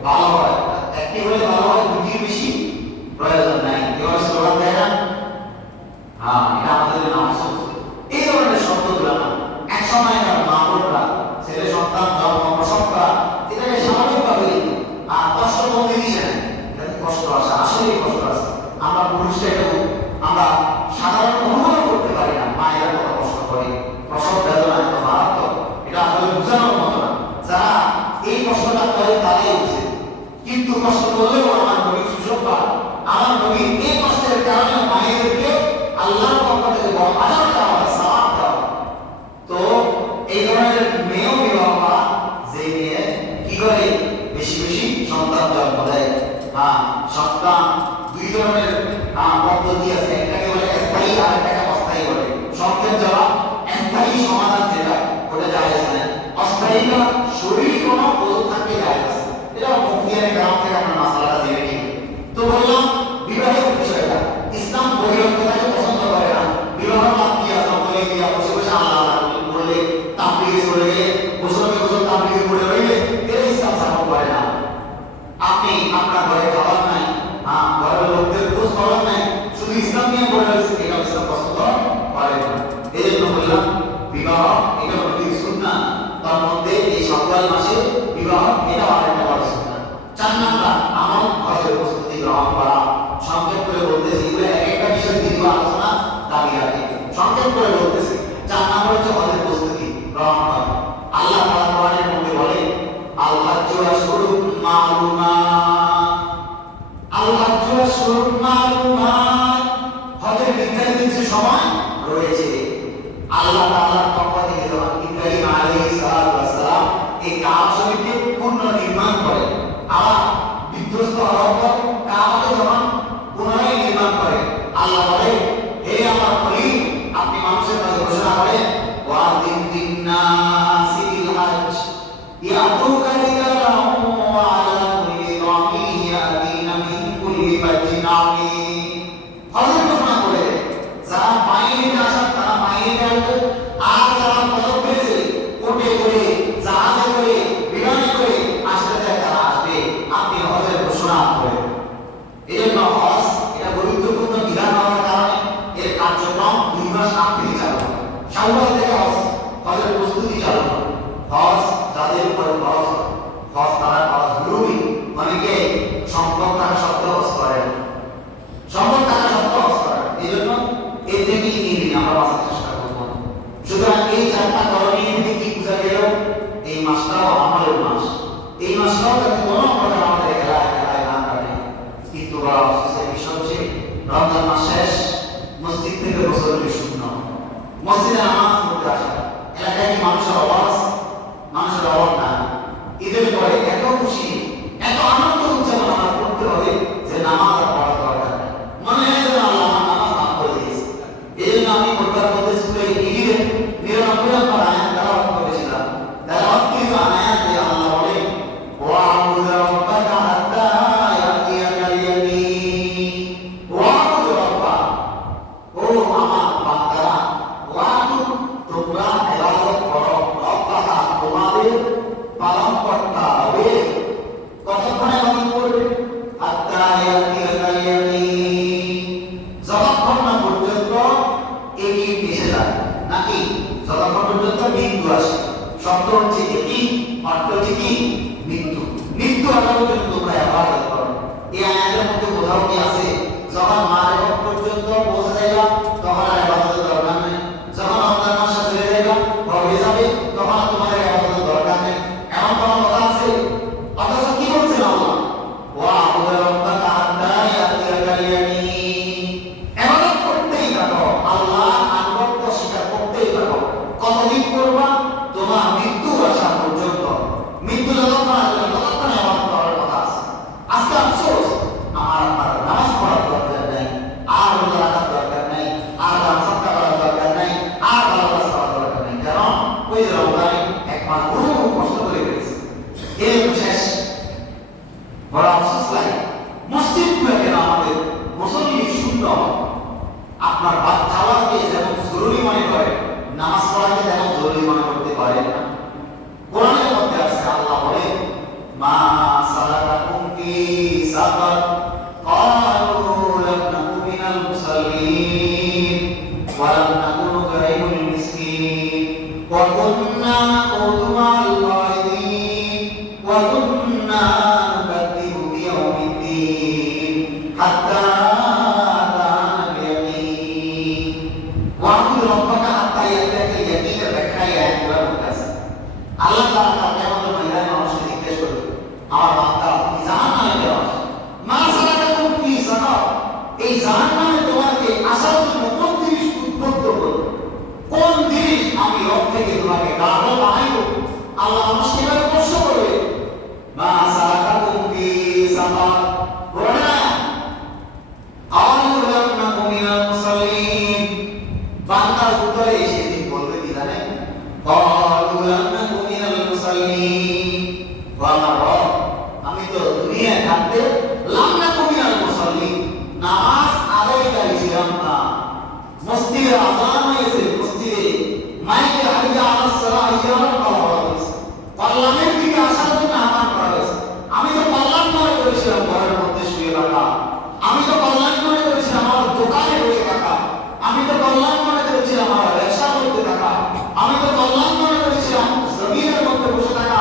ভালো হয়, একটি হলে ভালো হয়, দুটির বেশি প্রয়োজন নাই, এভাবে স্লোগান দেয় না। এটা আমাদের নামাজ। এই ধরনের শব্দগুলো না এক সময় মা বোনরা ছেলে সন্তান জন্ম প্রসব করা এটাকে স্বাভাবিকভাবে কষ্ট বলতে দিচ্ছে না। এটাতে কষ্ট আসে, আসলে কষ্ট আসে। আমরা পুরুষরা এটাও আমরা সাধারণ অনুভব করতে পারি না। মায়েরা কত কষ্ট করে, প্রসব বেদনা এত মারাত্মক, এটা আসলে বোঝানোর মতো না। যারা এই কষ্টটা করে তারাই বুঝে। কিন্তু কষ্ট করলেও আমার নবী সুযোগ পায়। আমার নবী এই কষ্টের কারণে মায়েদেরকে আল্লাহর পক্ষ থেকে বড় আজাদ দেওয়া হয়, সাওয়াব দেওয়া হয়। তো এই ধরনের মেয়েও বিবাহ করা যে মেয়ে কি করে বেশি বেশি সন্তান জন্ম দেয়। সন্তান দুই ধরনের পদ্ধতি আছে, একটাকে বলে স্থায়ী আর একটাকে অস্থায়ী বলে। সংক্ষেপ জবাব স্থায়ী সমাধান যেটা ওটা জায়েজ নাই, অস্থায়ীটা শরীর কোনো ওজন থাকতে জায়েজ আছে। এটা মুফতিয়ানে গ্রাম থেকে আমরা মাসালাটা জেনে নিই। তো বললাম বিবাহের বিষয়টা ইসলাম বহিরঙ্গতাকে পছন্দ করে না। বিবাহ লাভ কি আছে বলে দিয়া বসে বসে আল্লাহ বললে তাবলীগে চলে গেলে বছরকে বছর তাবলীগে পড়ে রইলে এটা ইসলাম সাপোর্ট করে না। আপনি আপনার ঘরে খাবার নাই, ঘরের লোকদের খোঁজ খবর নাই, শুধু ইসলাম নিয়ে পড়ে রয়েছে, এটা ইসলাম পছন্দ করে না। এই জন্য বললাম বিবাহ এটা নবীর সুন্নাত, তার মধ্যে এই শাওয়াল মাসে বিবাহ এটা আরেকটা বড় সুন্নাত। 4 নাম্বার আমল হজের প্রস্তুতি গ্রহণ করা। সংক্ষেপ করে বলতেছি, এগুলো এক একটা বিষয় দীর্ঘ আলোচনা দাবি রাখে, সংক্ষেপ করে বলতেছি। 4 নাম্বার হচ্ছে হজের প্রস্তুতি গ্রহণ করা। আল্লাহ তাআলা কোরআনের মধ্যে বলে আল হাজ্জু আশহুরুম মালুমাত, আল হাজ্জু আশহুরুম মালুমাত, হজের নির্ধারিত কিছু সময় রয়েছে। আল্লাহ তাআলার পক্ষ থেকে যখন ইব্রাহিম আলাইহিস সালাম এই কাবা শরীফকে পুনর্নির্মাণ করে, আবার বিধ্বস্ত হওয়ার পর কাবাকে যখন পুনরায় নির্মাণ করে, আল্লাহ বলে হে আমার খলিল আপনি মানুষের কাছে ঘোষণা করেন ওয়াদিন লিন্নাসি বিল হজ ইয়াতুকা রিজালান ওয়া আলা কুল্লি দামিন ইয়াতিনা মিন কুল্লি ফাজ্জিন আমিন। হজের ঘোষণা করে যারা বাইরে আসেন তারা বাইরে আসবে, আর যারা পদক পেয়েছে কোটে করে জাহাজে করে বিমানে করে আসতে চায় তারা আসবে। আপনি হজের ঘোষণা করেন। এই জন্য হজ হাত্তা ইয়াতিয়াকাল ইয়াকিন, যতক্ষণ না পর্যন্ত ইয়াকিন এসে যায়, নাকি যতক্ষণ পর্যন্ত মৃত্যু আসে। শব্দ হচ্ছে ইয়াকিন, অর্থ হচ্ছে কি? মৃত্যু। মৃত্যু আসার জন্য তোমরা ইবাদত করো। এই আয়াতের মধ্যে কোথাও কি আছে যখন মারিফত পর্যন্ত পৌঁছে যাইবা তখন আর ইবাদতের দরকার নেই, যখন রমজান মাস চলে যাইবা হয়ে যাবে তখন আর তোমাদের ইবাদতের দরকার নেই, এমন কোনো কথা আছে? অথচ কি বলছেন আল্লাহ? ওয়া আবুদু রাব্বাকা হাত্তা ইয়াতিয়াকাল ইয়াকিন, ইবাদত করতেই থাকো, আল্লাহর আনুগত্য স্বীকার করতেই থাকো। কতদিন করবা? তোমার মৃত্যু আসা পর্যন্ত। মৃত্যু যতক্ষণ আসবে ততক্ষণ ইবাদত করার কথা আছে। আজকে আফসোস, আমার আপনার নামাজ পড়ার দরকার নেই, আর রোজা রাখার দরকার নেই, আর দান সদকা করার দরকার নেই, আর ভালো কাজ করার দরকার নেই। কারণ ওই যে রমজানে এক মাস বহু কষ্ট করে গেছে, এর শেষ। বড় আফসোস লাগে, মসজিদগুলো কেন আমাদের মুসল্লি শূন্য? আপনার ভাত খাওয়াকে যেমন জরুরি মনে করে, নামাজ পড়াকে তেমন জরুরি মনে করতে পারেন না। কোরআনের মধ্যে আছে, আল্লাহ বলে মা সালাকাকুম ফি সাকার ক্বালু লাম নাকু মিনাল মুসাল্লিন ওয়া লাম নাকু নুতঈমুল মিসকিন ওয়া কুন্না নাকুযু মা'আল কাইদিন ওয়া কুন্না নুকাযযিবু বিয়াউমিদ্দিন হাত্তা আতানাল ইয়াকিন। ওয়া আবুদু রাব্বাকা হাত্তা ইয়াতিয়াকাল ইয়াকিনের ব্যাখ্যায় আয়াতগুলোর মধ্যে আছে। আল্লাহ তাআলা কিয়ামতের ময়দানে মানুষকে জিজ্ঞেস করবে, আমার বান্দা তুমি জাহান্নামে কেন আসছো? মা সালাকাকুম ফি সাকার, এই জাহান্নামে তোমাকে আসার জন্য কোন জিনিস উদ্বুদ্ধ করবে? কোন জিনিস আমি রব থেকে তোমাকে গাঢ় বানাইবো? আল্লাহ মানুষকে এভাবে প্রশ্ন করবে, মা সালাকাকুম ফি সাকার। বলে না ক্বালু লাম নাকু মিনাল মুসাল্লিন, বান্দার উত্তরে সেদিন বলবে কি জানেন? ক্বালু লাম নাকু মিনাল মুসাল্লিন, ও আমার রব, আমি তো দুনিয়ায় থাকতে লাম নাকু মিনাল মুসাল্লিন, নামাজ আদায়কারী ছিলাম না। মসজিদে আযান হয়েছে, মসজিদে মাইকে হাইয়া আলাস সালাহ ইজারাত করা হয়েছে, পার্লামেন্ট থেকে আসার জন্য আহ্বান করা হয়েছে। আমি তো পার্লাম মনে করেছিলাম ঘরের মধ্যে শুয়ে থাকা, আমি তো পার্লাম মনে করেছিলাম আমার দোকানে বসে থাকা, আমি তো পার্লাম মনে করেছিলাম আমার ব্যবসা করতে থাকা, আমি তো পার্লাম মনে করেছিলাম জমিনের মধ্যে বসে থাকা,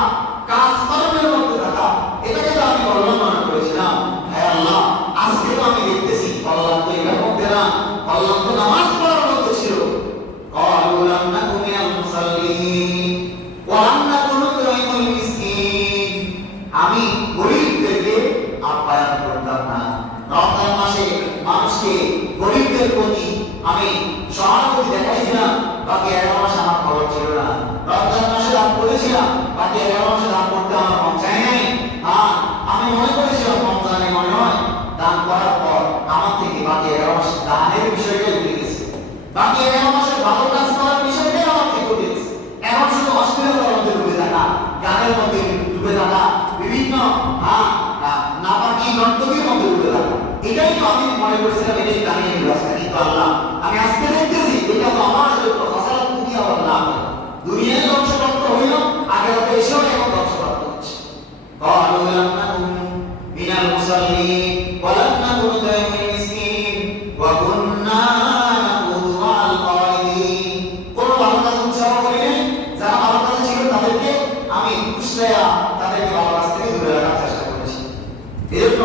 কাজকর্মের মধ্যে থাকা, এটাকে তো আমি পার্লাম মনে করেছিলাম। হ্যাঁ আল্লাহ, আজকে তো আমি দেখতেছি পার্লাম তো এটার মধ্যে না, পার্লাম তো নামাজ পড়ার মধ্যে ছিল। ক্বালু লাম নাকু মিনাল মুসাল্লিন ওয়া লাম নাকু নুতঈমুল মিসকিন, আমি গরীবদেরকে আপ্যায়ন করতাম না। রমজান মাসে মানুষকে গরীবদের প্রতি আমি সহানুভূতি দেখাইছিলাম, বাকি 11 মাস আমার খবর ছিল না। রমজান মাসে দান করেছিলাম, বাকি 11 মাসে দান করতে আমার মন চায় নাই। আমি মনে করেছিলাম রমজানে মনে হয় দান করার পর আমার থেকে বাকি 11 মাস দানের বিষয়টাই উঠে গেছে, বাকি 11 মাসের ভালো কাজ করার বিষয়টাই আমার থেকে উঠে গেছে। এখন শুধু অশ্লীলতার মধ্যে ডুবে থাকা, গানের মধ্যে ডুবে থাকা, বিভিন্ন নাপাকি নর্তকীর মধ্যে ডুবে থাকা, এটাই তো আমি মনে করছিলাম এটাই কামিয়ে রাস্তা। কিন্তু আল্লাহ, আমি আজকে দেখতেছি এটা তো আমার জন্য ফসল পুঁজি আমার না, দুনিয়ায় ধ্বংসপ্রাপ্ত হইল, আখিরাতে এসেও এখন ধ্বংসপ্রাপ্ত হচ্ছে। ক্বালু লাম নাকু মিনাল মুসাল্লিন ওয়া লাম নাকু নুতঈমুল মিসকিন ওয়া কুন্না নাকুযু মা'আল কাইদিন। কোন ভালো কাজ উৎসাহ করি নাই, যারা ভালো কাজে ছিল তাদেরকে আমি উৎসাহ, তাদেরকে ভালো কাজ থেকে দূরে রাখার চেষ্টা করেছি। এজন্য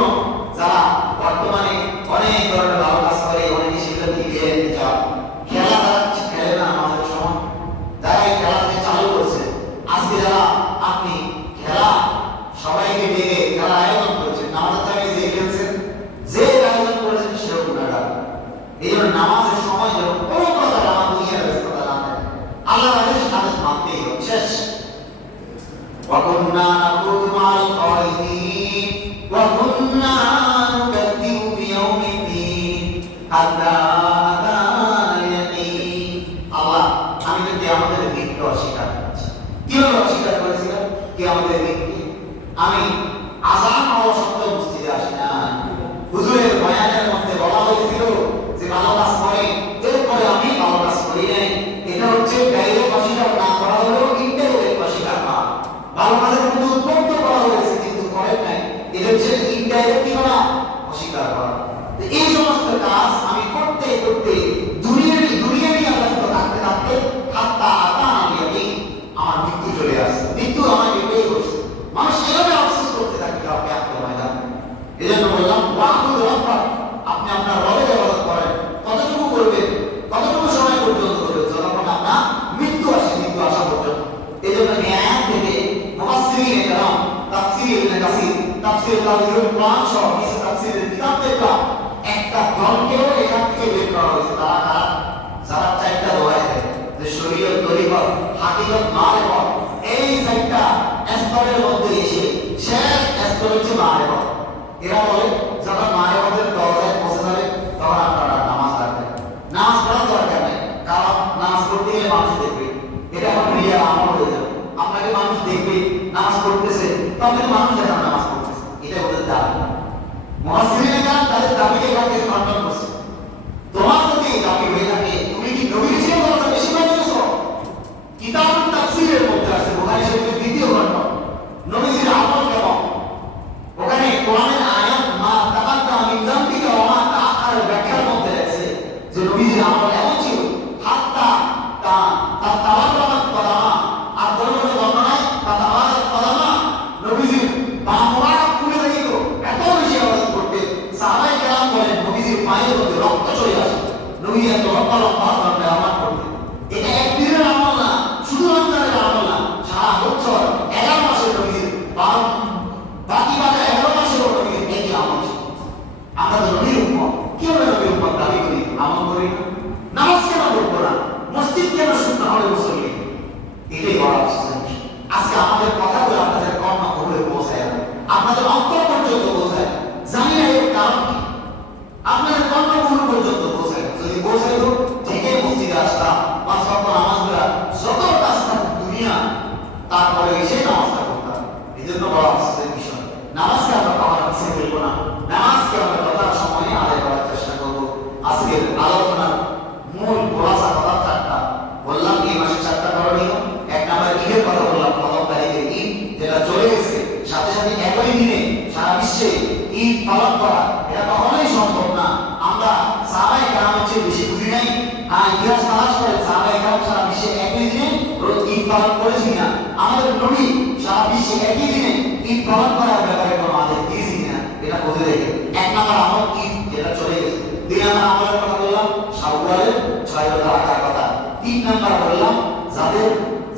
যারা বর্তমানে অনেক ধরনের ভালো কাজ করে, অনেকে সেগুলো থেকে বেরিয়ে যাওয়া, খেলা তারা খেলে না আমাদের সময়, যারা এই খেলাকে চালু করছে, আজকে যারা আপনি খেলা সবাইকে ডেকে খেলার আয়োজন করছেন, নামাজের টাইমে যে খেলছেন, যে আয়োজন করেছেন সেও গুনাহগার। এই জন্য নামাজের সময় যেন কোনো প্রকার আমার দুনিয়ার ব্যস্ততা না থাকে, আল্লাহর আদেশ মানতেই হবে। শেষ। ওয়া কুন্না নাকুযু মা'আল কাইদিন ওয়া কুন্না অস্বীকার করা। এই সমস্ত কাজ আমি করতে করতে দুনিয়ারই ব্যস্ত থাকতে থাকতে হাত্তা আতা আমি আমার মৃত্যু চলে আসছে, মৃত্যু আমাকে পেয়ে বসে। মানুষ এভাবে আফসোস করতে থাকে কাউকে আপনি ময়দান। এই জন্য বললাম ওয়াকুল রব্বা, আপনি আপনার রবের ইবাদত করেন। কতটুকু করবেন, কতটুকু সময় পর্যন্ত করবেন? যতক্ষণ আপনার মৃত্যু আসে, মৃত্যু আসা পর্যন্ত। এই জন্য ন্যায় থেকে মুফাসসিরিন একরাম, তাফসীর ইবনে কাসির, তাফসীর তাফসীরুল কোরআন সহ কিছু তাফসীরের কিতাব দেখলাম, একটা দলকেও এখান থেকে বের করা হয়েছে। তারা কারা? যারা চারটা দোয়ায় দেয় যে শরীয়ত, তরিকত, হাকিকত, মারিফত, এই চারটা স্তরের মধ্যে এসে শেষ স্তর হচ্ছে মারিফত। এরা বলে যখন মারিফতের দরজায় পৌঁছে যাবে তখন আপনারা নামাজ রাখবেন। নামাজ পড়ার দরকার নেই, কারণ নামাজ পড়তে গেলে মানুষ দেখবে, এটা এখন রিয়া আমল হয়ে যাবে। আপনাকে মানুষ দেখবে নামাজ পড়তেছে, তখন মানুষ দেখা নামাজ পড়তেছে, এটা ওদের দাবি। মুফাসসিরিন একরাম তাদের দাবিকে এখান থেকে খণ্ডন করছে। তোমার যদি দাবি হয়ে থাকে, তুমি কি নবীর চেয়ে বড় বেশি মানিয়েছো? কিতাবুত তাফসীরের মধ্যে আছে, বুখারী শরীফের দ্বিতীয় খণ্ড, নবীজির আমল কেমন, ওখানে কোরআনের আয়াত মা তাকাদ্দাম মিন যামবিকা ওয়া মা তাআখার ব্যাখ্যার মধ্যে আছে যে নবীজির আমল এমন ছিল হাত্তা তাওয়াররামাত কদামা, আর বড় বড় বর্ণনায় তাওয়ারাত কদামা, নবীজির পা মোবারক ফুলে যেত, এত বেশি ইবাদত করতে। সাহাবায়ে কেরাম বলেন নবীজির পায়ের মধ্যে রক্ত চলে আসে, নবী এত লম্বা লম্বা ভাবে আমল করতেন। এটা একদিনের আমল না, শুধু রমজানের আমল না, সারা বছর 11 মাসের নবীজির বাকি 11 মাসের নবীজির একই আমল ছিল। আমরা তো নবীর উম্মত, কিভাবে নবীর উম্মত দাবি করি, আমল করি না? নামাজ কেন পড়বো না? মসজিদ কেন শুনতে হবে মুসল্লি? এটাই বড় আফসোসের বিষয়। আজকে আমাদের কথাগুলো আপনাদের কর্ম করে পৌঁছায় না, আপনাদের অন্তর পর্যন্ত পৌঁছায়। জানি না এর কারণ কি, আপনাদের কর্মগুলো পর্যন্ত পৌঁছায়। যদি পৌঁছাইতো থেকে মসজিদে আসতাম, 5 ওয়াক্ত নামাজগুলা যত কাজ থাকুক দুনিয়া, তারপরে এসে নামাজটা করতাম। এই জন্য বড় আফসোসের বিষয়। নামাজকে আমরা কখনো পিছিয়ে ফেলবো না, নামাজকে আমরা যথার সময়ে আদায় করার চেষ্টা করবো। আজকের আলোচনার মূল খোলাসা কথা 4টা বললাম। এই মাসে 4টা করণীয়। 1 নাম্বার ঈদের কথা বললাম, 1 তারিখের ঈদ যেটা চলে গেছে, সাথে সাথে একই দিনে সারা বিশ্বে ঈদ পালন করা এটা কখনোই সম্ভব না। আমরা সাহাবায়ে কেরামের চেয়ে বেশি বুঝি নাই। ইতিহাস তালাশ করে সাহাবায়ে কেরাম সারা বিশ্বে একই দিনে ঈদ পালন করেছি না? আমাদের নবী সারা বিশ্বে একই দিনে ঈদ পালন করার ব্যাপারে কোনো আদেশ দিয়েছি না? এটা বুঝে দেখে 1 নাম্বার আমল ঈদ যেটা চলে গেছে। 2 নাম্বার আমলের কথা বললাম শাওয়ালের 6 রোজা রাখার কথা। 3 নাম্বার বললাম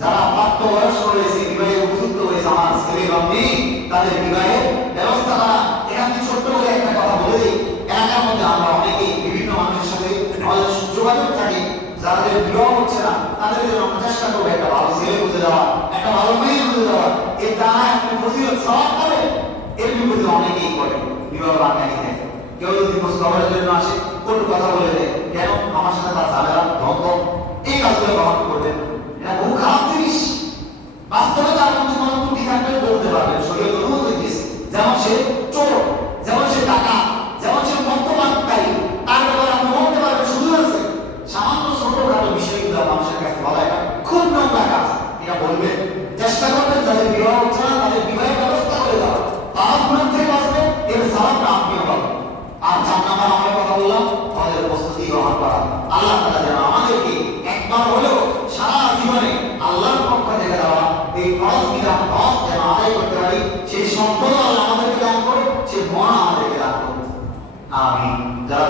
যারা প্রাপ্তবয়স্ক হয়েছে, বিবাহের উপযুক্ত হয়েছে, আমার ছেলে বা মেয়ে, তাদের বিবাহের ব্যবস্থা করা। এখানে ছোট্ট করে একটা কথা বলে দিই, এলাকার মধ্যে আমরা অনেকেই বিভিন্ন মানুষের সাথে আমাদের যোগাযোগ থাকে, যাদের বিবাহ হচ্ছে না তাদের জন্য আমরা চেষ্টা করবো একটা ভালো ছেলে খুঁজে দেওয়া, একটা ভালো মেয়ে খুঁজে দেওয়া। এর দ্বারা একটা ফজিলত সওয়াব পাবে। এর বিপরীতে অনেকেই করে বিবাহ বাঙালি থাকে। কেউ যদি খোঁজ খবরের জন্য আসে, কোন কথা বলে দেয়, কেন আমার সাথে তার ঝামেলা, দ্বন্দ্ব, এই কাজগুলো কখন করবেন? এটা বহু খারাপ জিনিস। বাস্তবে তার মধ্যে কোনো ত্রুটি থাকলে বলতে পারবেন, শরীয়ত অনুমতি দিয়েছে। যেমন সে চোর, যেমন সে ডাকাত, যেমন সে মদ্যপানকারী, তার ব্যাপারে আপনি বলতে পারবেন সুযোগ আছে। সামান্য ছোটখাটো বিষয়গুলো মানুষের কাছে বলা এটা খুব নোংরা কাজ, এটা বলবেন। চেষ্টা করবেন যাদের বিবাহ হচ্ছে না তাদের বিবাহের ব্যবস্থা করে দেওয়া, তারা গুণার থেকে বাঁচবে, এর সওয়াবটা আপনিও পাবেন। আর 4 নাম্বার আমরা কথা বললাম আমাদের প্রস্তুতি গ্রহণ করা। আল্লাহ তাআলা যেন আমাদেরকে একবার হলেও সারা জীবনে আল্লাহর পক্ষ থেকে দেওয়া এই ফরজ বিধান হক যেন আদায় করতে পারি, সেই সম্পদ আল্লাহ আমাদেরকে দান করে, সেই মন আমাদেরকে দান করুন। আমিন। যারা